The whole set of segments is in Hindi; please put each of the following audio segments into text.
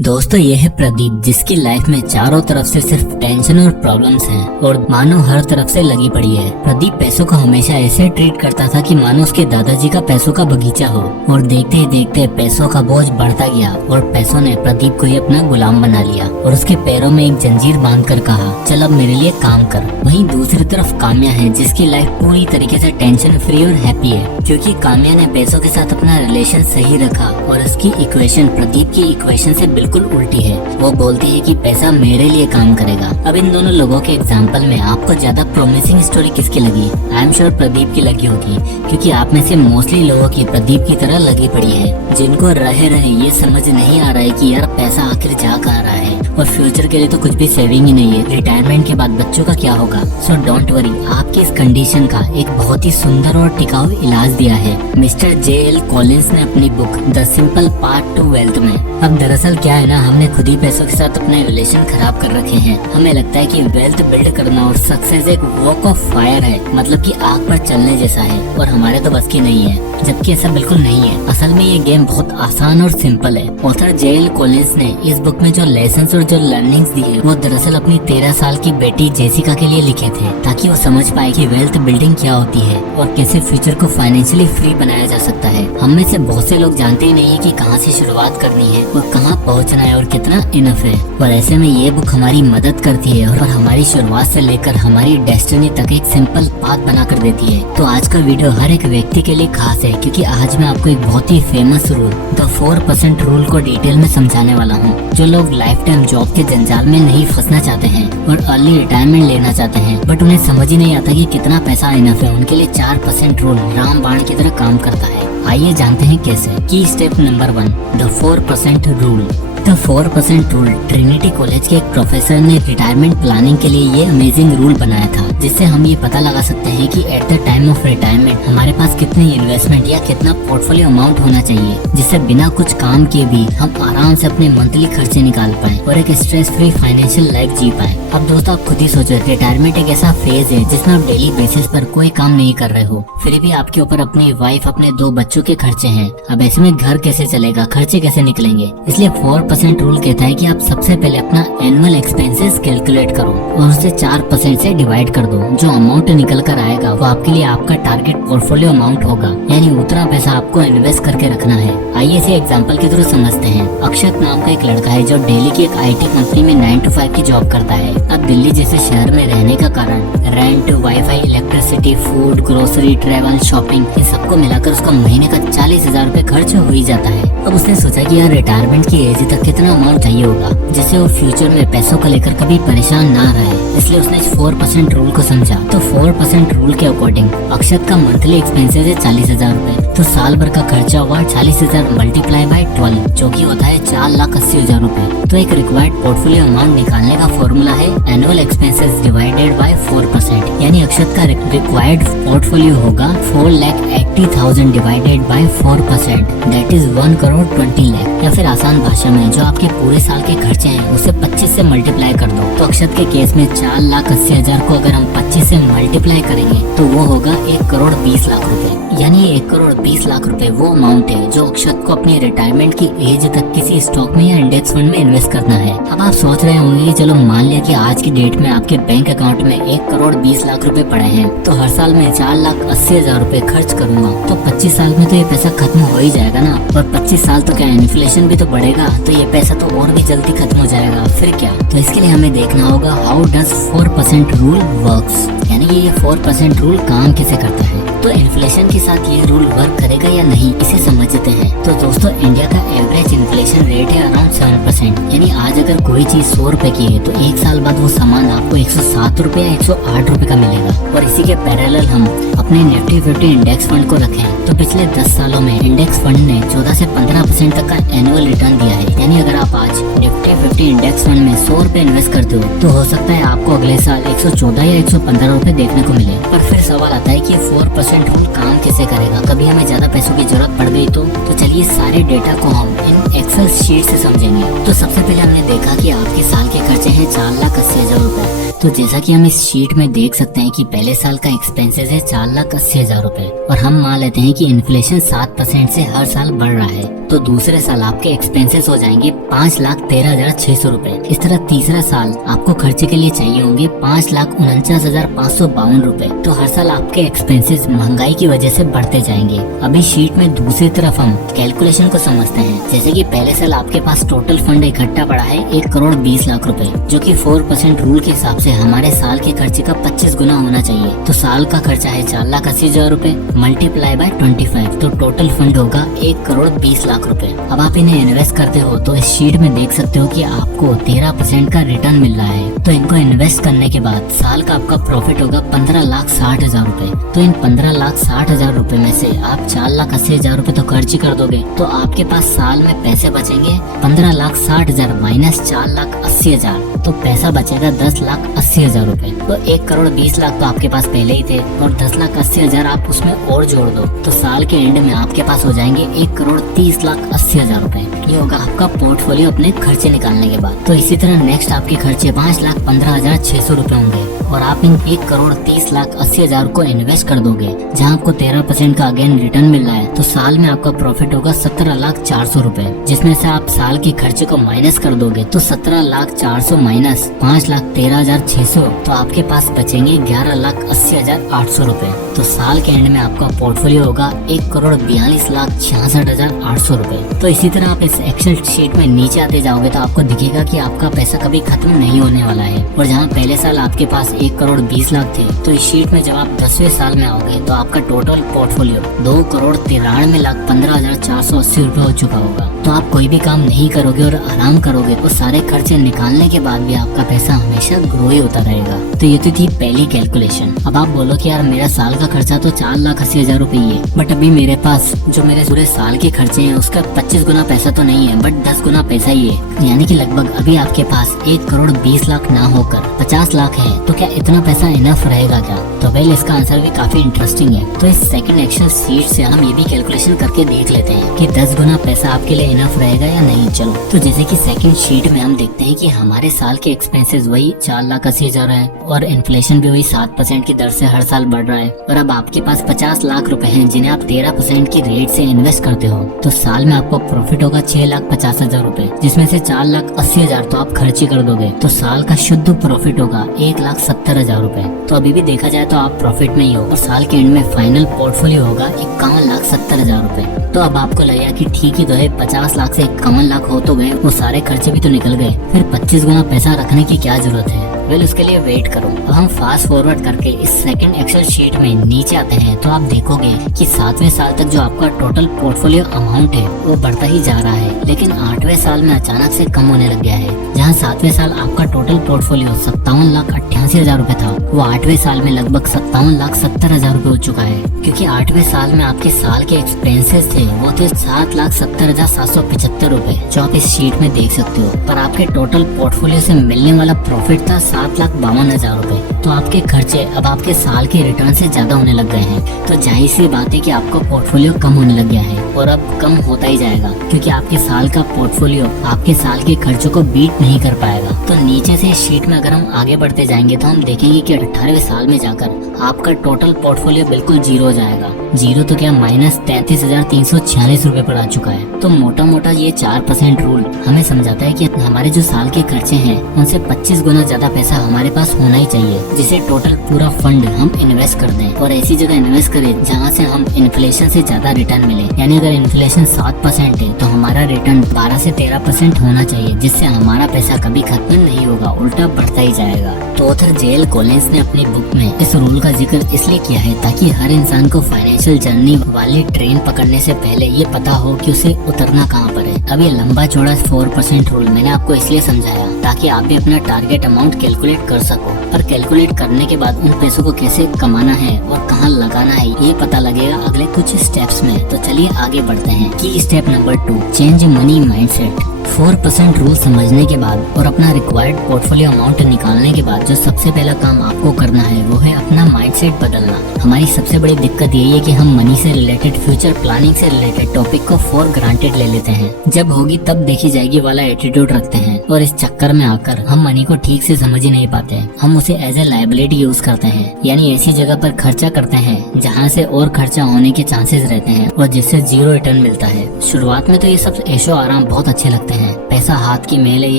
दोस्तों ये है प्रदीप, जिसकी लाइफ में चारों तरफ से सिर्फ टेंशन और प्रॉब्लम्स हैं और मानो हर तरफ से लगी पड़ी है। प्रदीप पैसों को हमेशा ऐसे ट्रीट करता था कि मानो उसके दादाजी का पैसों का बगीचा हो, और देखते ही देखते पैसों का बोझ बढ़ता गया और पैसों ने प्रदीप को ही अपना गुलाम बना लिया और उसके पैरों में एक जंजीर बांध कर कहा, चल अब मेरे लिए काम कर। वहीं दूसरी तरफ काम्या है, जिसकी लाइफ पूरी तरीके से टेंशन फ्री और हैप्पी है, क्योंकि काम्या ने पैसों के साथ अपना रिलेशन सही रखा और उसकी इक्वेशन प्रदीप की इक्वेशन से बिल्कुल उल्टी है। वो बोलती है कि पैसा मेरे लिए काम करेगा। अब इन दोनों लोगों के एग्जाम्पल में आपको ज्यादा प्रोमिसिंग स्टोरी किसकी लगी? आई एम श्योर प्रदीप की लगी होगी, क्योंकि आप में से मोस्टली लोगों की प्रदीप की तरह लगी पड़ी है, जिनको रहे रहे ये समझ नहीं आ रहा है कि यार पैसा आखिर जा कहाँ रहा है और फ्यूचर के लिए तो कुछ भी सेविंग ही नहीं है। रिटायरमेंट के बाद बच्चों का क्या होगा? सो डोंट वरी, आपकी इस कंडीशन का एक बहुत ही सुंदर और टिकाऊ इलाज दिया है मिस्टर J.L. कॉलिंस ने अपनी book the simple part two wealth में। अब दरअसल क्या है ना, हमने खुद ही पैसों के साथ अपने रिलेशन खराब कर रखे हैं। हमें लगता है कि वेल्थ बिल्ड करना और सक्सेस एक वॉक ऑफ फायर है, मतलब कि आग पर चलने जैसा है और हमारे तो बस की नहीं है, जबकि ऐसा बिल्कुल नहीं है। असल में ये गेम बहुत आसान और सिंपल है। Author J.L. कॉलिंस ने इस बुक में जो लेसन्स और जो लर्निंग्स दी है वो दरअसल अपनी 13 साल की बेटी जेसिका के लिए लिखे थे, ताकि वो समझ पाए कि वेल्थ बिल्डिंग क्या होती है और कैसे फ्यूचर को फाइनेंशियली फ्री बनाया जा सकता है। हम में से बहुत से लोग जानते ही नहीं है कि कहाँ से शुरुआत करनी है और कहाँ पहुँचना है और कितना इनफ है, और ऐसे में ये बुक हमारी मदद करती है और हमारी शुरुआत से लेकर हमारी डेस्टिनी तक एक सिंपल पाथ बना कर देती है। तो आज का वीडियो हर एक व्यक्ति के लिए खास है, क्योंकि आज मैं आपको एक बहुत ही फेमस रूल द 4% रूल को डिटेल में समझाने वाला हूँ। जो लोग लाइफ टाइम जॉब के जंजाल में नहीं फंसना चाहते हैं और अर्ली रिटायरमेंट लेना चाहते हैं, बट उन्हें समझ ही नहीं आता कि कितना पैसा इनफ है, उनके लिए 4% रूल रामबाण की तरह काम करता है। आइए जानते हैं कैसे। की step number 1, the 4% rule. The 4% rule Trinity college के एक प्रोफेसर ने रिटायरमेंट प्लानिंग के लिए ये अमेजिंग रूल बनाया था, जिससे हम ये पता लगा सकते हैं कि at the time of retirement हमारे पास कितनी इन्वेस्टमेंट या कितना पोर्टफोलियो अमाउंट होना चाहिए, जिससे बिना कुछ काम किए भी हम आराम से अपने मंथली खर्चे निकाल पाए और एक स्ट्रेस फ्री फाइनेंशियल लाइफ जी पाए। अब दोस्तों आप खुद ही सोचो, रिटायरमेंट एक ऐसा फेज है जिसमें आप डेली बेसिस पर कोई काम नहीं कर रहे हो, फिर भी आपके ऊपर अपनी वाइफ, अपने 2 बच्चों के खर्चे हैं। अब ऐसे में घर कैसे चलेगा, खर्चे कैसे निकलेंगे? इसलिए 4% रूल कहता है कि आप सबसे पहले अपना एनुअल एक्सपेंसेस कैलकुलेट करो और उसे 4% से डिवाइड कर दो। जो अमाउंट निकल कर आएगा वो आपके लिए आपका टारगेट पोर्टफोलियो अमाउंट होगा, यानी उतना पैसा आपको इन्वेस्ट करके रखना है। आइए इसे एग्जांपल के थ्रू समझते हैं। अक्षत नाम का एक लड़का है जो डेली की एक IT कंपनी में 9 to 5 की जॉब करता है। अब दिल्ली जैसे शहर में रहने का कारण rent, wifi, electricity, food, grocery, travel, shopping, इन सबको मिलाकर उसका महीने का 40,000 रूपए खर्च हो ही जाता है। अब उसने सोचा कि यार रिटायरमेंट की एज तक कितना अमाउंट चाहिए होगा जिससे वो फ्यूचर में पैसों को लेकर कभी परेशान ना रहे, इसलिए उसने इस 4% रूल को समझा। तो 4% रूल के अकॉर्डिंग अक्षत का मंथली एक्सपेंसेस है 40,000 रूपए, तो साल भर का खर्चा हुआ 40,000 मल्टीप्लाई बाय 12, जो कि होता है 4,80,000 रूपए। तो एक रिक्वायर्ड पोर्टफोलियो अमाउंट निकालने का फॉर्मूला है एनुअल एक्सपेंसेस डिवाइडेड बाय 4%, यानी अक्षत का रिक्वायर्ड पोर्टफोलियो होगा 4,80,000 divided by 4%, that is 1,20 lakh. या फिर आसान भाषा में जो आपके पूरे साल के खर्चे हैं उसे 25 से मल्टीप्लाई कर दो। तो अक्षत के केस में 4,80,000 को अगर हम 25 से मल्टीप्लाई करेंगे तो वो होगा 1,20,00,000 रूपए, यानी 1,20,00,000 रूपए वो अमाउंट है जो अक्षत को अपनी रिटायरमेंट की एज तक किसी स्टॉक में या इंडेक्स फंड में इन्वेस्ट करना है। अब आप सोच रहे होंगे कि चलो मान लिया कि आज की डेट में आपके बैंक अकाउंट में 1,20,00,000 रूपए पड़े हैं, तो हर साल में 4,80,000 रूपए खर्च करूंगा तो 25 साल में तो ये पैसा खत्म हो ही जाएगा ना। और 25 साल तो क्या, इन्फ्लेशन भी तो बढ़ेगा, तो ये पैसा तो और भी जल्दी खत्म हो जाएगा, फिर क्या? तो इसके लिए हमें देखना होगा हाउ डज 4% रूल वर्क्स, यानी कि ये 4% रूल काम कैसे करता है। तो इन्फ्लेशन के साथ ये रूल वर्क करेगा या नहीं, इसे समझते हैं। तो दोस्तों इंडिया का एवरेज इन्फ्लेशन रेट है अराउंड 7%, यानी आज अगर कोई चीज 100 रुपए की है तो 1 साल बाद वो सामान आपको 107 रुपए या 108 रुपए का मिलेगा। और इसी के पैरेलल हम अपने निफ्टी 50 इंडेक्स फंड को रखें तो पिछले 10 सालों में इंडेक्स फंड ने 14 से 15% तक का एनुअल रिटर्न दिया है। यानी अगर आप आज निफ्टी 50 इंडेक्स फंड में 100 रुपए इन्वेस्ट करते हो तो हो सकता है आपको अगले साल 114 या 115 रुपए देखने को मिले। पर फिर सवाल आता है कि 4% रूल काम कैसे करेगा, कभी हमें ज्यादा पैसों की जरूरत पड़ गई तो चलिए सारे डेटा को हम इन एक्सेल शीट से समझेंगे। तो सबसे पहले हमने देखा कि आपके साल के खर्चे हैं 4,80,000 रूपए। तो जैसा कि हम इस शीट में देख सकते हैं कि पहले साल का एक्सपेंसेस है 4,80,000 रूपए और हम मान लेते हैं कि इन्फ्लेशन 7% से हर साल बढ़ रहा है, तो दूसरे साल आपके एक्सपेंसेस हो जाएंगे 5,13,600 रूपए। इस तरह तीसरा साल आपको खर्चे के लिए चाहिए होंगे 5,49,552 रूपए। तो हर साल आपके एक्सपेंसेस महंगाई की वजह से बढ़ते जाएंगे। अभी शीट में दूसरी तरफ हम कैलकुलेशन को समझते हैं। जैसे कि पहले साल आपके पास टोटल फंड इकट्ठा पड़ा है 1,20,00,000 रूपए, जो कि 4% रूल के हिसाब से हमारे साल के खर्चे का 25 गुना होना चाहिए। तो साल का खर्चा है 4,80,000 रूपए मल्टीप्लाई बाय 25, तो टोटल फंड होगा 1,20,00,000 रूपए। अब आप इन्हें इन्वेस्ट करते हो तो इस शीट में देख सकते हो कि आपको 13% का रिटर्न मिल रहा है। तो इनको इन्वेस्ट करने के बाद साल का आपका प्रॉफिट होगा 15,60,000 रूपए। तो इन 15,60,000 रूपए में से आप 4,80,000 रूपए तो खर्च ही कर दोगे, तो आपके पास साल में पैसे बचेंगे 15,60,000 माइनस 4,80,000, तो पैसा बचेगा 10,80,000 रूपए। तो 1,20,00,000 तो आपके पास पहले ही थे और 10,80,000 आप उसमें और जोड़ दो, तो साल के एंड में आपके पास हो जाएंगे 1,30,80,000 रूपए। ये होगा आपका पोर्टफोलियो अपने खर्चे निकालने के बाद। तो इसी तरह नेक्स्ट आपके खर्चे 5,15,600 रूपए होंगे और आप इन 1,30,80,000 को इन्वेस्ट कर दोगे, जहाँ आपको 13% का अगेन रिटर्न मिल रहा है। तो साल में आपका प्रॉफिट होगा 17,04,000 रूपए, जिसमें से आप साल के खर्चे को माइनस कर दोगे तो 17,04,000 माइनस 5,13,600, तो आपके पास बचेंगे 11,80,800 रूपए। तो साल के एंड में आपका पोर्टफोलियो होगा 1,42,66,800 रूपए। तो इसी तरह आप इस एक्सेल शीट में नीचे आते जाओगे तो आपको दिखेगा कि आपका पैसा कभी खत्म नहीं होने वाला है। और जहाँ पहले साल आपके पास 1,20,00,000 थे, तो इस शीट में जब आप 10वें साल में आओगे तो आपका टोटल पोर्टफोलियो 2,93,15,480 रूपए हो चुका होगा। तो आप कोई भी काम नहीं करोगे और आराम करोगे तो सारे खर्चे निकालने के बाद भी आपका पैसा हमेशा ग्रो ही होता रहेगा। तो ये तो थी पहली कैलकुलेशन। अब आप बोलो कि यार मेरा साल का खर्चा तो 4,80,000 रूपए ही है, बट अभी मेरे पास जो मेरे पूरे साल के खर्चे हैं उसका 25 गुना पैसा तो नहीं है, बट 10 गुना पैसा ही है। यानी कि लगभग अभी आपके पास 1,20,00,000 ना होकर 50 लाख है। तो क्या इतना पैसा इनफ रहेगा क्या? तो वेल इसका आंसर भी काफी इंटरेस्टिंग है। तो इस सेकंड एक्सेल शीट से हम ये भी कैलकुलेशन करके देख लेते हैं कि 10 गुना पैसा आपके लिए इनफ रहेगा या नहीं। चलो, तो जैसे कि सेकंड शीट में हम देखते हैं कि हमारे साल के एक्सपेंसेस वही 4,80,000 है और इन्फ्लेशन भी वही 7% की दर से हर साल बढ़ रहा है। और अब आपके पास 50 लाख रुपए हैं जिन्हें आप 13% की रेट से इन्वेस्ट करते हो, तो साल में आपको प्रॉफिट होगा 6,50,000 रूपए, जिसमें से 4,80,000 तो आप खर्च ही कर दोगे। तो साल का शुद्ध प्रॉफिट होगा 1,70,000 रूपए। तो अभी भी देखा जाए तो आप प्रॉफिट में ही हो और साल के एंड में फाइनल पोर्टफोलियो होगा 51,70,000 रूपए। तो अब आपको लगेगा कि ठीक ही तो है, 50 लाख से 51 लाख हो तो गए, वो सारे खर्चे भी तो निकल गए, फिर 25 गुना पैसा रखने की क्या जरूरत है? वेल उसके लिए वेट करो। अब हम फास्ट फॉरवर्ड करके इस सेकंड एक्सेल शीट में नीचे आते हैं तो आप देखोगे कि 7वें साल तक जो आपका टोटल पोर्टफोलियो अमाउंट है वो बढ़ता ही जा रहा है, लेकिन 8वें साल में अचानक से कम होने लग गया है। जहां 7वें साल आपका टोटल पोर्टफोलियो 57,88,000 रूपए था, वो 8वें साल में लगभग 57,70,000 रूपए हो चुका है, क्योंकि 8वें साल में आपके साल के एक्सपेंसेस थे वो थे 7,70,775 रूपए, जो आप इस शीट में देख सकते हो। पर आपके टोटल पोर्टफोलियो से मिलने वाला प्रॉफिट था 7,52,000 रूपए। तो आपके खर्चे अब आपके साल के रिटर्न से ज्यादा होने लग गए हैं। तो जाहिर सी बात है कि आपका पोर्टफोलियो कम होने लग गया है और अब कम होता ही जाएगा, क्योंकि आपके साल का पोर्टफोलियो आपके साल के खर्चों को बीट नहीं कर पाएगा। तो नीचे से शीट में अगर हम आगे बढ़ते जाएंगे तो हम देखेंगे कि 18वें साल में जाकर आपका टोटल पोर्टफोलियो बिल्कुल जीरो हो जाएगा। जीरो तो क्या, माइनस 33,346 रूपए पर आ चुका है। तो मोटा मोटा ये 4% रूल हमें समझाता है कि हमारे जो साल के खर्चे हैं उनसे 25 गुना ज्यादा पैसा हमारे पास होना ही चाहिए, जिसे टोटल पूरा फंड हम इन्वेस्ट कर दें और ऐसी जगह इन्वेस्ट करें जहां से हम इन्फ्लेशन से ज्यादा रिटर्न मिले। यानी अगर इन्फ्लेशन 7% है तो हमारा रिटर्न 12 से 13% होना चाहिए, जिससे हमारा पैसा कभी खत्म नहीं होगा, उल्टा बढ़ता ही जाएगा। तो ऑथर जे.एल. कॉलिंस ने अपनी बुक में इस रूल का जिक्र इसलिए किया है ताकि हर इंसान को फाइनेंशियल जर्नी वाली ट्रेन पकड़ने से पहले ये पता हो कि उसे उतरना कहाँ पर है। अब ये लंबा चौड़ा 4% रूल मैंने आपको इसलिए समझाया ताकि आप भी अपना टारगेट अमाउंट कैलकुलेट कर सको, पर कैलकुलेट करने के बाद उन पैसों को कैसे कमाना है और कहाँ लगाना है ये पता लगेगा अगले कुछ स्टेप्स में। तो चलिए आगे बढ़ते हैं कि step number 2, change money mindset. 4% rule समझने के बाद और अपना रिक्वायर्ड पोर्टफोलियो अमाउंट निकालने के बाद जो सबसे पहला काम आपको करना है वो है अपना माइंडसेट बदलना। हमारी सबसे बड़ी दिक्कत यही है कि हम मनी से रिलेटेड, फ्यूचर प्लानिंग से रिलेटेड टॉपिक को फॉर ग्रांटेड ले लेते हैं। जब होगी तब देखी जाएगी वाला एटीट्यूड रखते हैं और इस चक्कर में आकर हम मनी को ठीक से समझ ही नहीं पाते। हम उसे एज ए लायबिलिटी यूज करते हैं, यानी ऐसी जगह पर खर्चा करते हैं जहाँ से और खर्चा होने के चांसेस रहते हैं और जिससे जीरो रिटर्न मिलता है। शुरुआत में तो ये सब ऐशो आराम बहुत अच्छे लगते हैं, पैसा हाथ की मेल है,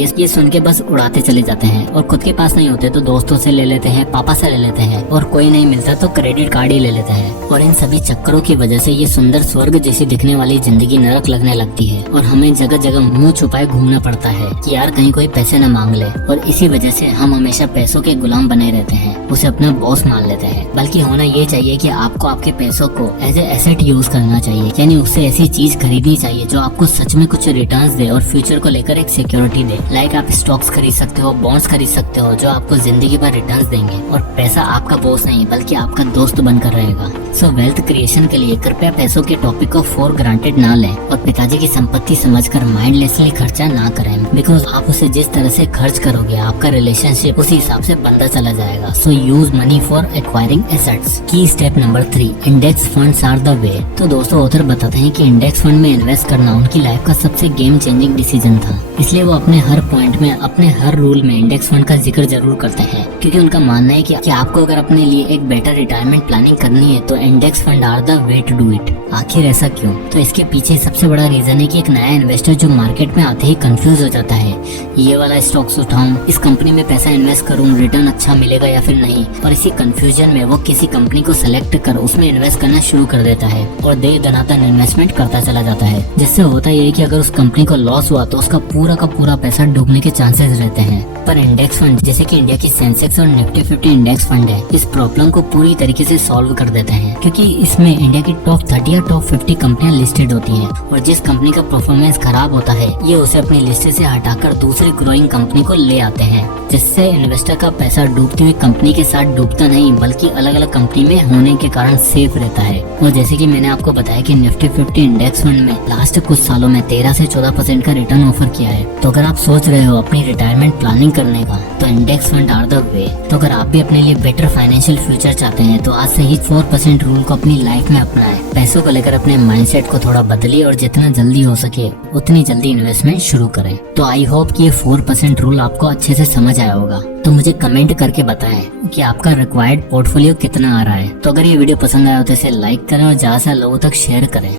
ये सुन के बस उड़ाते चले जाते हैं। और खुद के पास नहीं होते तो दोस्तों से ले लेते हैं, पापा से ले लेते हैं, और कोई नहीं मिलता तो क्रेडिट कार्ड ही ले लेते हैं। और इन सभी चक्करों की वजह से ये सुंदर स्वर्ग जैसी दिखने वाली जिंदगी नरक लगने लगती है और हमें जगह जगह मुंह छुपाए घूमना पड़ता है कि यार कहीं कोई पैसे न मांग ले। और इसी वजह से हम हमेशा पैसों के गुलाम बने रहते हैं, उसे अपना बॉस मान लेते हैं। बल्कि होना ये चाहिए कि आपको आपके पैसों को एज ए एसेट यूज करना चाहिए, यानी उससे ऐसी चीज खरीदनी चाहिए जो आपको सच में कुछ रिटर्न्स दे और फ्यूचर को लेकर एक सिक्योरिटी दे। लाइक आप स्टॉक्स खरीद सकते हो, बॉन्ड्स खरीद सकते हो जो आपको जिंदगी भर रिटर्न्स देंगे और पैसा आपका बॉस नहीं बल्कि आपका दोस्त बनकर रहेगा। सो वेल्थ क्रिएशन के लिए कृपया पैसों के टॉपिक को फॉर ग्रांटेड ना लें और पिताजी की संपत्ति समझकर माइंडलेसली खर्चा ना करें, बिकॉज आप उसे जिस तरह से खर्च करोगे आपका रिलेशनशिप उसी हिसाब से बनता चला जाएगा। So use money for acquiring assets. की step number 3, index funds are the way. तो दोस्तों ऑथर बताते हैं कि इंडेक्स फंड में इन्वेस्ट करना उनकी लाइफ का सबसे गेम चेंजिंग डिसीजन था, इसलिए वो अपने हर पॉइंट में, अपने हर रूल में इंडेक्स फंड का जिक्र जरूर करते हैं, क्योंकि उनका मानना है कि आपको अगर अपने लिए एक बेटर रिटायरमेंट प्लानिंग करनी है तो index fund are the way to do it. आखिर ऐसा क्यों? तो इसके पीछे सबसे बड़ा रीजन है कि एक नया इन्वेस्टर जो मार्केट में आते ही कंफ्यूज हो जाता है, ये वाला स्टॉक्स उठाऊं, इस कंपनी में पैसा इन्वेस्ट करूं, रिटर्न अच्छा मिलेगा या फिर नहीं, और इसी कंफ्यूजन में वो किसी कंपनी को सिलेक्ट कर उसमें इन्वेस्ट करना शुरू कर देता है और दे दनादन इन्वेस्टमेंट करता चला जाता है, जिससे होता ये है कि अगर उस कंपनी को लॉस हुआ तो उसका पूरा का पूरा पैसा डूबने के चांसेस रहते हैं। पर इंडेक्स फंड जैसे कि इंडिया की सेंसेक्स और निफ्टी 50 इंडेक्स फंड है, इस प्रॉब्लम को पूरी तरीके से सॉल्व कर देते हैं, क्योंकि इसमें इंडिया की टॉप 30 या टॉप 50 कंपनियां लिस्टेड होती हैं और जिस कंपनी का परफॉर्मेंस खराब होता है ये उसे अपनी लिस्ट से हटाकर दूसरी ग्रोइंग कंपनी को ले आते हैं, जिससे इन्वेस्टर का पैसा डूबती हुई कंपनी के साथ डूबता नहीं बल्कि अलग अलग कंपनी में होने के कारण सेफ रहता है। और जैसे कि मैंने आपको बताया कि निफ्टी 50 इंडेक्स फंड में लास्ट कुछ सालों में 13 से 14% का रिटर्न ऑफर किया है। तो अगर आप सोच रहे हो अपनी रिटायरमेंट प्लानिंग करने का तो index fund are the way. तो अगर आप भी अपने लिए बेटर फाइनेंशियल फ्यूचर चाहते हैं तो आज से ही 4% रूल को अपनी लाइफ में अपनाएं। पैसों को लेकर अपने माइंडसेट को थोड़ा बदलिए और जितना जल्दी हो सके उतनी जल्दी इन्वेस्टमेंट शुरू करें। तो आई होप कि ये 4% रूल आपको अच्छे से समझ आया होगा। तो मुझे कमेंट करके बताएं कि आपका रिक्वायर्ड पोर्टफोलियो कितना आ रहा है। तो अगर ये वीडियो पसंद आया हो तो इसे लाइक करें और ज्यादा से लोगों तक शेयर करें।